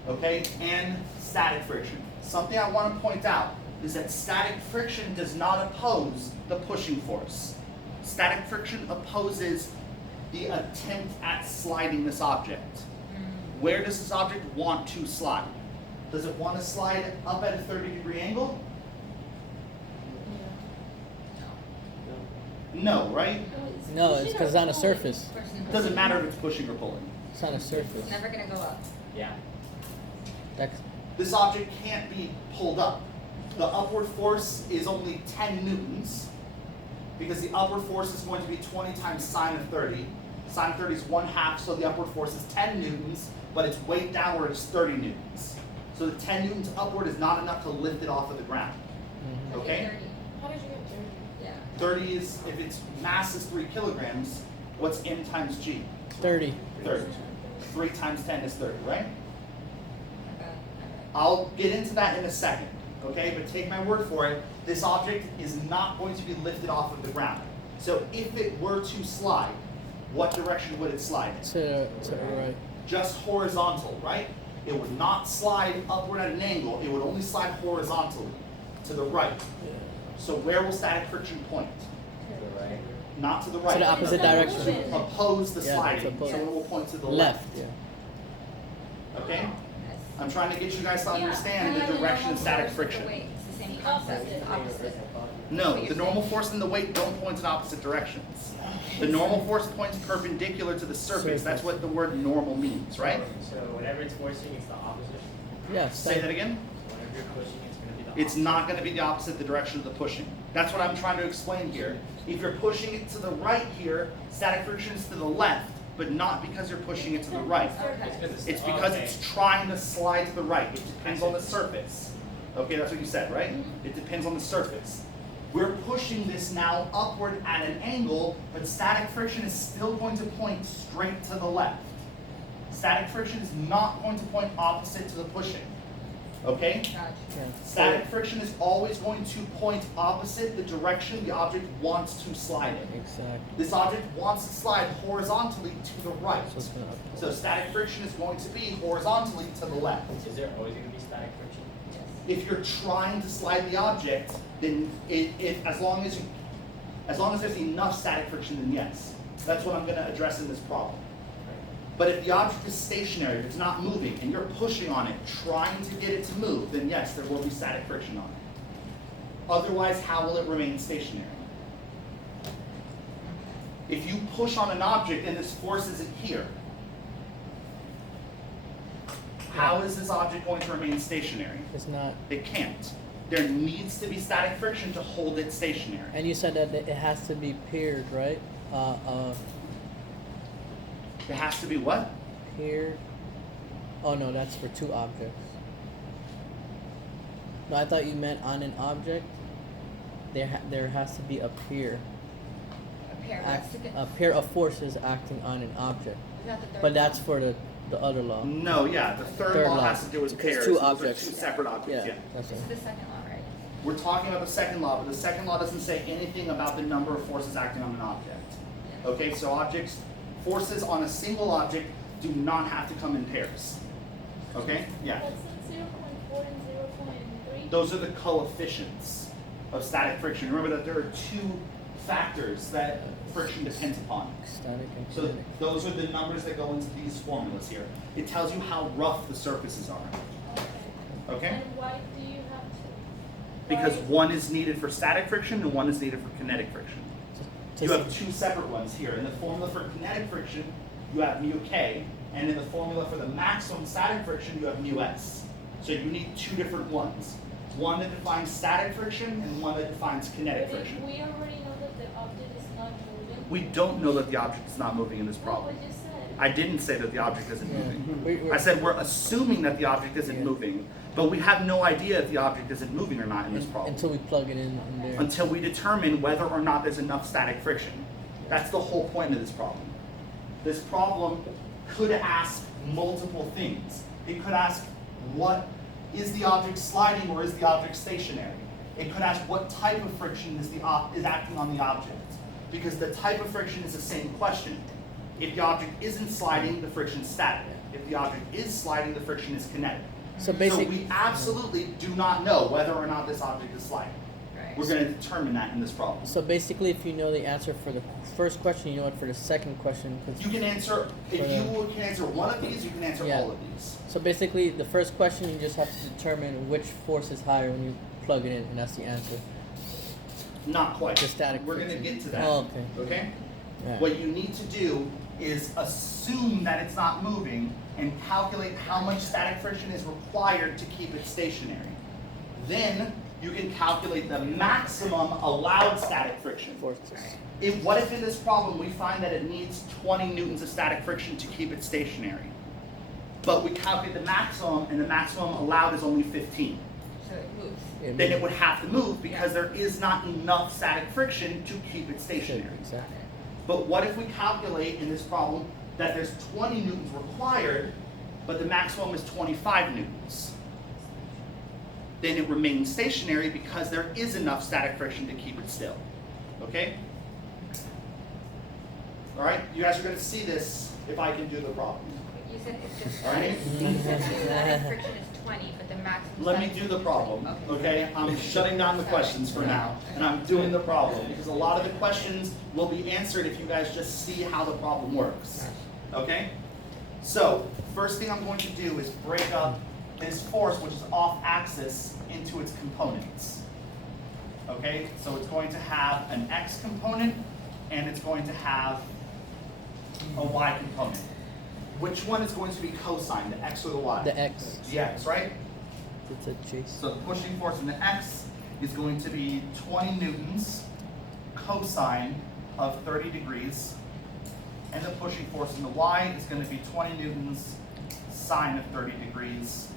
Okay? And static friction. Something I want to point out is that static friction does not oppose the pushing force. Static friction opposes the attempt at sliding this object. Where does this object want to slide? Does it want to slide up at a 30-degree angle? No, right? No, it's because it's on a surface. It doesn't matter if it's pushing or pulling. It's on a surface. It's never gonna go up. Yeah. That's, This object can't be pulled up. The upward force is only 10 newtons because the upward force is going to be 20 times sine of 30. Sine of 30 is 1/2, so the upward force is 10 newtons, but its weight downward is 30 newtons. So the 10 newtons upward is not enough to lift it off of the ground. mhm. Okay? How did you get 30? Yeah. 30 is, if its mass is 3 kilograms, what's m times g? 30. 30. 3 times 10 is 30, right? Okay. I'll get into that in a second, okay? But take my word for it, this object is not going to be lifted off of the ground. So if it were to slide, what direction would it slide in? To the right. Just horizontal, right? It would not slide upward at an angle, it would only slide horizontally to the right. So where will static friction point? Not to the right. To the opposite direction. To oppose the Yeah, to sliding, oppose. so it will point to the Left. left. Yeah. Okay? Yes. I'm trying to get you guys to Yeah, understand And the then direction of normal static force with the friction. weight, it's the same concept, it's the opposite. No, the normal force and the weight don't point in opposite directions. The normal force points perpendicular to the surface. That's what the word normal means, right? So whenever it's forcing, it's the opposite. Yeah. Say that again. Whenever you're pushing, it's gonna be the opposite. It's not going to be the opposite the direction of the pushing. That's what I'm trying to explain here. If you're pushing it to the right here, static friction is to the left, but not because you're pushing it to the right. Okay. It's because it's trying to slide to the right. It depends on the surface. Okay, that's what you said, right? It depends on the surface. We're pushing this now upward at an angle, but static friction is still going to point straight to the left. Static friction is not going to point opposite to the pushing. Okay? Gotcha. Yeah. Static friction is always going to point opposite the direction the object wants to slide in. Exactly. This object wants to slide horizontally to the right. So it's gonna So static friction is going to be horizontally to the left. Is there always gonna be static friction? Yes. If you're trying to slide the object, then as long as there's enough static friction, then yes. That's what I'm going to address in this problem. But if the object is stationary, if it's not moving, and you're pushing on it, trying to get it to move, then yes, there will be static friction on it. Otherwise, how will it remain stationary? If you push on an object and this force isn't here, how is this object going to remain stationary? It's not. It can't. There needs to be static friction to hold it stationary. And you said that it has to be paired, right? It has to be what? Paired. Oh no, that's for two objects. No, I thought you meant on an object. There has to be a pair. A pair, that's the, A pair of forces acting on an object. is that the third But that's law? for the other law. No, yeah. The third Third law law. has to do with It's pairs. two Those are objects. two separate objects, yeah. That's This it. is the second law, right? We're talking about the second law, but the second law doesn't say anything about the number of forces acting on an object. Yeah. Okay, so forces on a single object do not have to come in pairs. Okay? Yeah. That's 0.4 and 0.3. Those are the coefficients of static friction. Remember that there are two factors that friction depends upon. Static and So kinetic. those are the numbers that go into these formulas here. It tells you how rough the surfaces are. Okay? And why do you have to? Because why- one is needed for static friction and one is needed for kinetic friction. To You s- have two separate ones here. In the formula for kinetic friction, you have mu k, and in the formula for the maximum static friction, you have mu s. So you need two different ones. One that defines static friction and one that defines kinetic But if friction. we already know that the object is not moving. We don't know that the object is not moving in this Well, problem. what you said. I didn't say that the object isn't Yeah. moving. We're- I said we're assuming that the object isn't Yeah. moving, but we have no idea if the object isn't moving or not in this problem. until we plug it in there. Until we determine whether or not there's enough static friction. That's the whole point of this problem. This problem could ask multiple things. It could ask, what is the object sliding or is the object stationary? It could ask what type of friction is acting on the object, because the type of friction is the same question. If the object isn't sliding, the friction is static. If the object is sliding, the friction is kinetic. So So basically, we absolutely do not know whether or not this object is sliding. Right. We're going to determine that in this problem. so basically, if you know the answer for the first question, you know it for the second question. 'Cause- You can answer, if For the- you can answer one of these, you can answer Yeah. all of these. So basically, the first question you just have to determine which force is higher when you plug it in, and that's the answer. Not quite. The static We're going to friction. get to that. Oh, okay. Okay? Yeah. What you need to do is assume that it's not moving and calculate how much static friction is required to keep it stationary. Then you can calculate the maximum allowed static friction. Forces. What if in this problem we find that it needs 20 newtons of static friction to keep it stationary? But we calculate the maximum, and the maximum allowed is only 15. So it moves. then it would have to move because there is not enough static friction to keep it stationary. Exactly. But what if we calculate in this problem that there's 20 newtons required, but the maximum is 25 newtons? Then it remains stationary because there is enough static friction to keep it still. Okay? All right, you guys are going to see this if I can do the problem. You said it's the All right. you said the static friction is 20, but the maximum. Let me static- do the problem, okay? I'm shutting down the questions for now, and I'm doing the problem, because a lot of the questions will be answered if you guys just see how the problem works, okay? So, first thing I'm going to do is break up this force, which is off axis, into its components. Okay, so it's going to have an x component, and it's going to have a y component. Which one is going to be cosine, the x or the y? The X. The x, right? It's a chase. So the pushing force in the x is going to be 20 newtons cosine of 30 degrees. And the pushing force in the y is going to be 20 newtons sine of 30 degrees.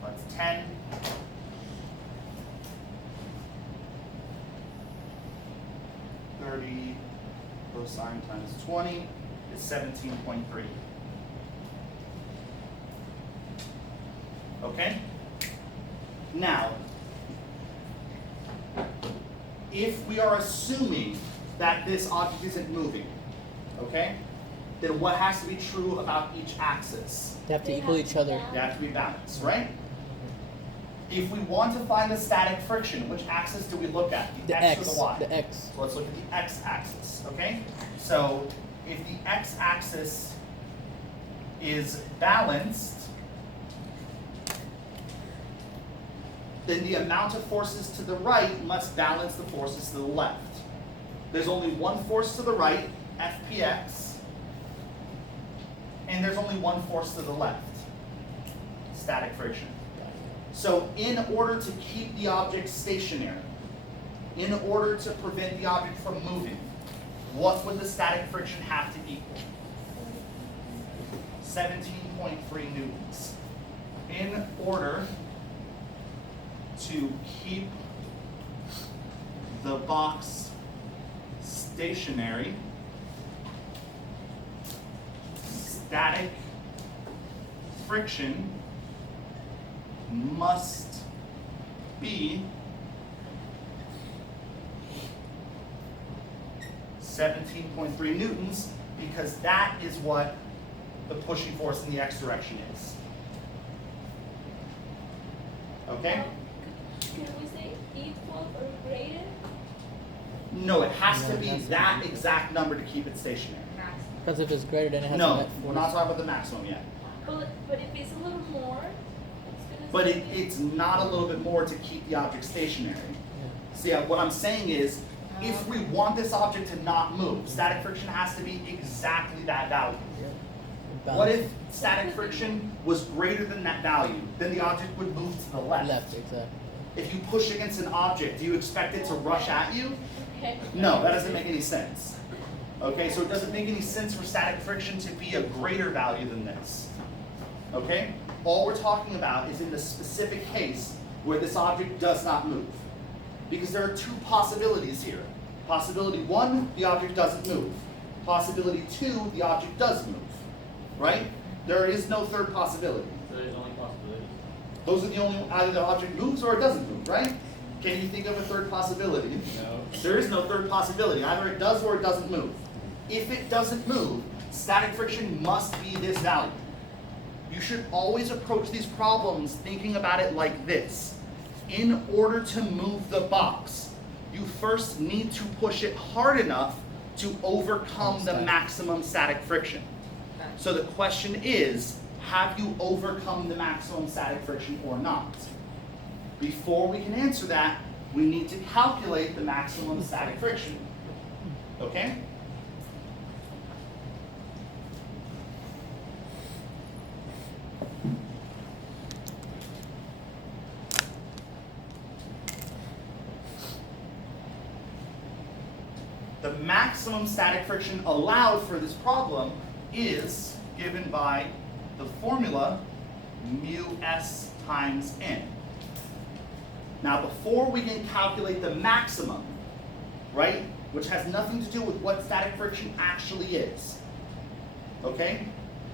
So that's 10. Cosine times 20 is 17.3. Okay? Now, if we are assuming that this object isn't moving, okay, then what has to be true about each axis? They have to equal each other. They have to be balanced, right? If we want to find the static friction, which axis do we look at? The X or X. the Y? The X. So let's look at the x-axis, okay? So if the x-axis is balanced, then the amount of forces to the right must balance the forces to the left. There's only one force to the right, Fpx, and there's only one force to the left, static friction. So in order to keep the object stationary, in order to prevent the object from moving, what would the static friction have to equal? 17.3 newtons. In order to keep the box stationary, static friction must be 17.3 newtons, because that is what the pushing force in the x direction is. Okay? Can we say equal or greater? No, it has to No, it be has to that be. exact number to keep it stationary. Maximum. Because if it's greater, then it has to No, net we're force. not talking about the maximum yet. But if it's a little more, it's gonna But say it's not a little bit more to keep the object stationary. See, what I'm saying is, if we want this object to not move, static friction has to be exactly that value. Yeah. What if static friction was greater than that value? Then the object would move to the left. Left, exactly. If you push against an object, do you expect it to rush at you? okay. No, that doesn't make any sense. Okay, so it doesn't make any sense for static friction to be a greater value than this. Okay? All we're talking about is in the specific case where this object does not move. Because there are two possibilities here. Possibility one, the object doesn't move. Possibility two, the object does move. Right? There is no third possibility. So there's only possibilities. Those are the only, either the object moves or it doesn't move, right? Can you think of a third possibility? No. There is no third possibility. Either it does or it doesn't move. If it doesn't move, static friction must be this value. You should always approach these problems thinking about it like this. In order to move the box, you first need to push it hard enough to overcome the maximum static friction. So the question is, have you overcome the maximum static friction or not? Before we can answer that, we need to calculate the maximum static friction. Okay? The maximum static friction allowed for this problem is given by the formula mu s times n. Now, before we can calculate the maximum, right, which has nothing to do with what static friction actually is, okay?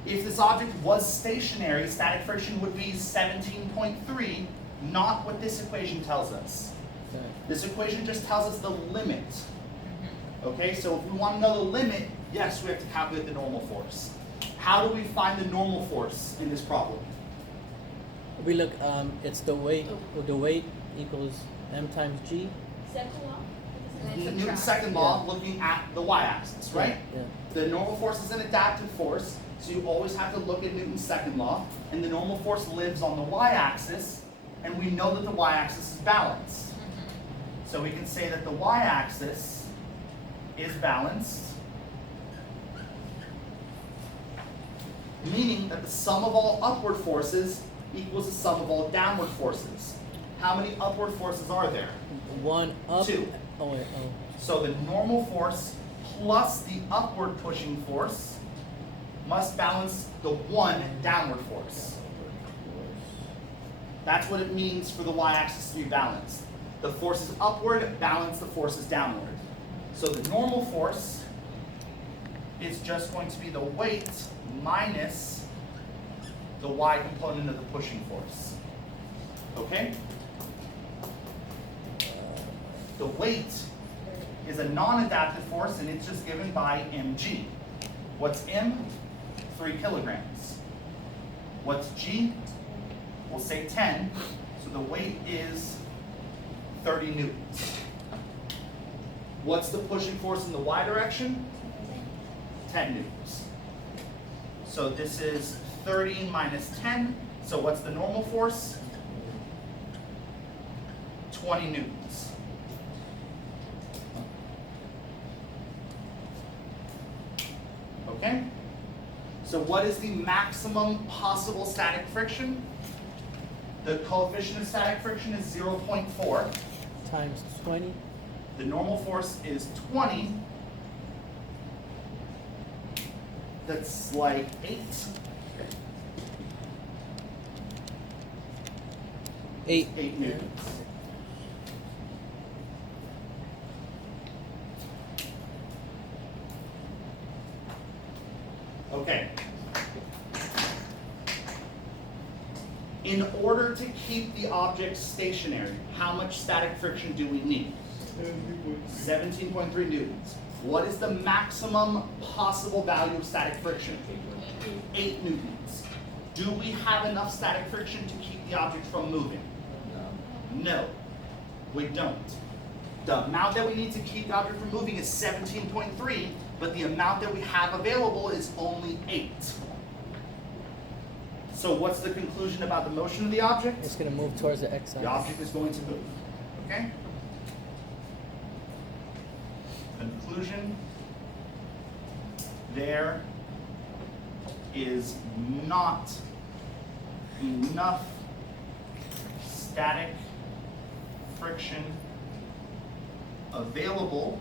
If this object was stationary, static friction would be 17.3, not what this equation tells us. Okay. This equation just tells us the limit. Okay, so if we want to know the limit, yes, we have to calculate the normal force. How do we find the normal force in this problem? We look, it's the weight equals m times g. Second law? And then Newton's subtract. second law, looking at the y-axis, right? Yeah. The normal force is an adaptive force, so you always have to look at Newton's second law, and the normal force lives on the y-axis, and we know that the y-axis is balanced. So we can say that the y-axis is balanced, meaning that the sum of all upward forces equals the sum of all downward forces. How many upward forces are there? One up. 2. Oh wait. Oh. So the normal force plus the upward pushing force must balance the one downward force. That's what it means for the y-axis to be balanced. The forces upward balance the forces downward. So the normal force is just going to be the weight minus the y component of the pushing force. Okay? The weight is a non-adaptive force, and it's just given by mg. What's m? 3 kilograms. What's g? We'll say 10, so the weight is 30 newtons. What's the pushing force in the y direction? 10 newtons. So this is 30 minus 10, so what's the normal force? 20 newtons. Okay? So what is the maximum possible static friction? The coefficient of static friction is 0.4. Times 20. The normal force is 20. That's like 8. 8. 8 newtons. Okay. In order to keep the object stationary, how much static friction do we need? 17.3 newtons. What is the maximum possible value of static friction? 8 newtons. Do we have enough static friction to keep the object from moving? No, we don't. The amount that we need to keep the object from moving is 17.3, but the amount that we have available is only 8. So what's the conclusion about the motion of the object? It's gonna move towards the x-axis. The object is going to move, okay? Conclusion, there is not enough static friction available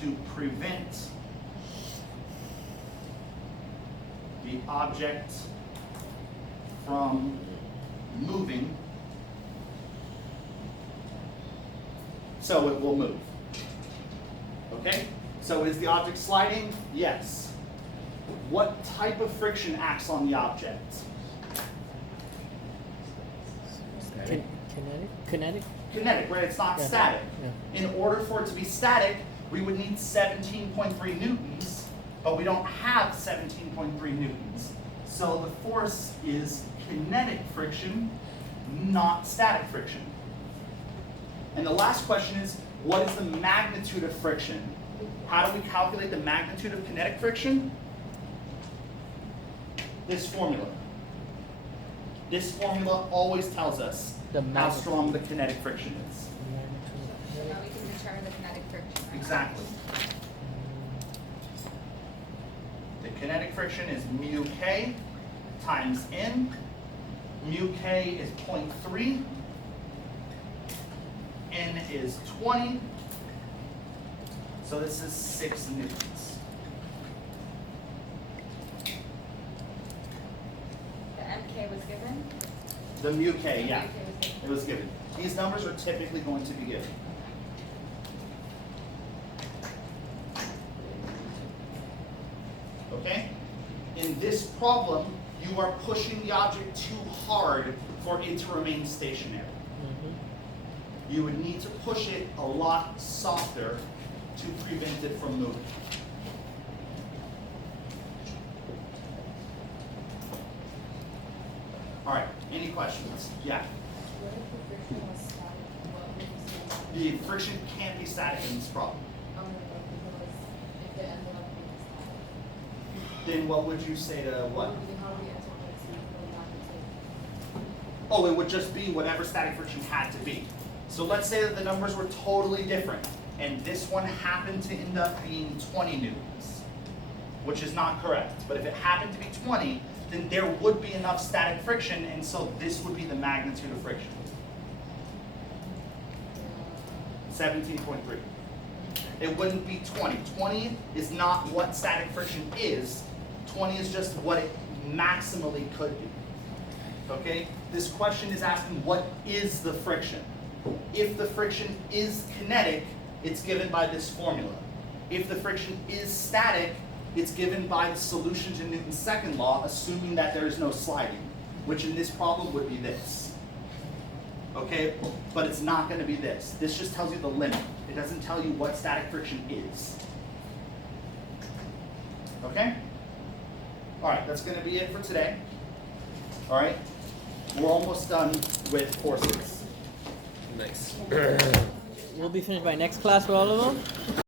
to prevent the object from moving, so it will move. Okay? So is the object sliding? Yes. What type of friction acts on the object? Kinetic? Kinetic, right? It's not Yeah. static. Yeah. In order for it to be static, we would need 17.3 newtons, but we don't have 17.3 newtons. So the force is kinetic friction, not static friction. And the last question is, what is the magnitude of friction? How do we calculate the magnitude of kinetic friction? This formula. This formula always tells us The how magnitude. strong the kinetic friction is. So now we can determine the kinetic friction, right? Exactly. The kinetic friction is mu k times n. Mu k is 0.3. N is 20. So this is 6 newtons. The MK was given, The mu k, yeah, it was given. These numbers are typically going to be given. Okay? In this problem, you are pushing the object too hard for it to remain stationary. You would need to push it a lot softer to prevent it from moving. All right, any questions? Yeah. What if the friction was static? What would you say? The friction can't be static in this problem. Because if it ended up being static. Then what would you say to what? How do we interpret static negative? Oh, it would just be whatever static friction had to be. So let's say that the numbers were totally different, and this one happened to end up being 20 newtons, which is not correct. But if it happened to be 20, then there would be enough static friction, and so this would be the magnitude of friction. 17.3. It wouldn't be 20. 20 is not what static friction is. 20 is just what it maximally could be. Okay? This question is asking what is the friction? If the friction is kinetic, it's given by this formula. If the friction is static, it's given by the solution to Newton's second law, assuming that there is no sliding, which in this problem would be this. Okay? But it's not going to be this. This just tells you the limit. It doesn't tell you what static friction is. Okay? All right, that's going to be it for today. All right? We're almost done with forces. Nice. We'll be finished by next class with all of them.